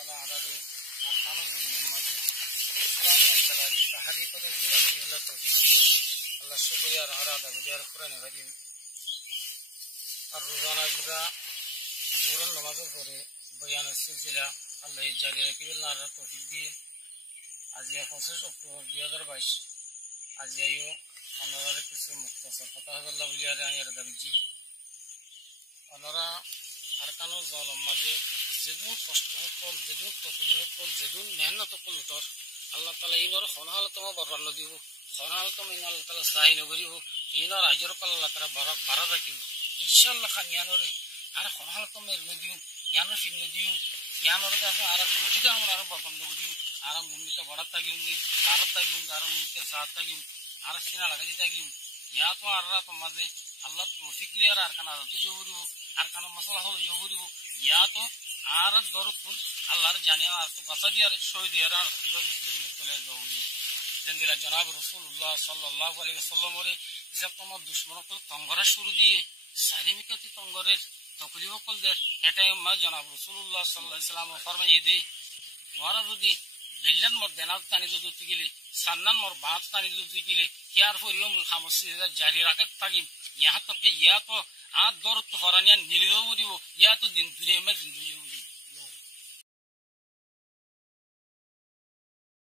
তাআলা আরাদে আরকানুল দিনের মাঝে ইসলামী ইনকালাবি তাহারি করে জিরাগিরিগুলো তৌফিক দিয়ে আল্লাহ শুকরিয়া আর আদা করি আর কোরআনে কারীম আর রোজানা গুলা জোহরের নামাজের পরে বয়ানের সিলসিলা আল্লাহ জারি রাখিবেন আর তৌফিক দিয়ে আজি 25 অক্টোবর 2022 আজি আইও আপনারা কিছু মুক্তাসর কথা আল্লাহ বলি আর আমি আর দাবিজি আপনারা আরকানুল জলম মাঝে যেদুন কষ্ট সকল যেদুন তকলিফ সকল যেদুন মেহনত সকল উত্তর আল্লাহ তালা ইনর সনহালতম বরবাদ নদিব সনহালতম ইন আল্লাহ তালা চাহি নকরিব ইনর আজর পাল আল্লাহ তালা বারা রাখিব ইনশাআল্লাহ খান ইয়ানরে আর সনহালতম এর নদিও ইয়ানোর ফির নদিও ইয়ানোর কাছে আর বুঝিটা আমার আরো বরবাদ নকরিব আর মুমিকা বড়াত তাগিম তারত তাগিম আর মুমিকা জাত তাগিম আর সিনা লাগাই তাগিম ইয়া তো আর তো মাঝে আল্লাহ তৌফিক লিয়ার আর কানা আরতে জহুরি আর কানা মশলা হলো জহুরি ইয়া তো আর দরকুন আল্লাহর জানিয়া আর তো বাসা দিয়ার শহীদ ইয়ার আর চলে জহুরি জেন্দিলা জনাব রাসূলুল্লাহ সাল্লাল্লাহু আলাইহি ওয়াসাল্লাম ওরে যে তোমার দুশমনকে তঙ্গরা শুরু দিয়ে সারিমিকাতি তঙ্গরের তকলিফ কল দে এটাই মা জনাব রাসূলুল্লাহ সাল্লাল্লাহু আলাইহি ওয়াসাল্লাম ফরমাইয়ে দে ওরা যদি বেল্লান মোর দেনাত টানি যদি গেলে সান্নান মোর বাঁধ টানি যদি গেলে ইয়ার ফরিও খামসি জারি রাখে থাকিম ইহা তকে ইয়া তো আর দর তো হরানিয়া নিলিও দিব ইয়া তো দিন দুনিয়া মে জিন্দগি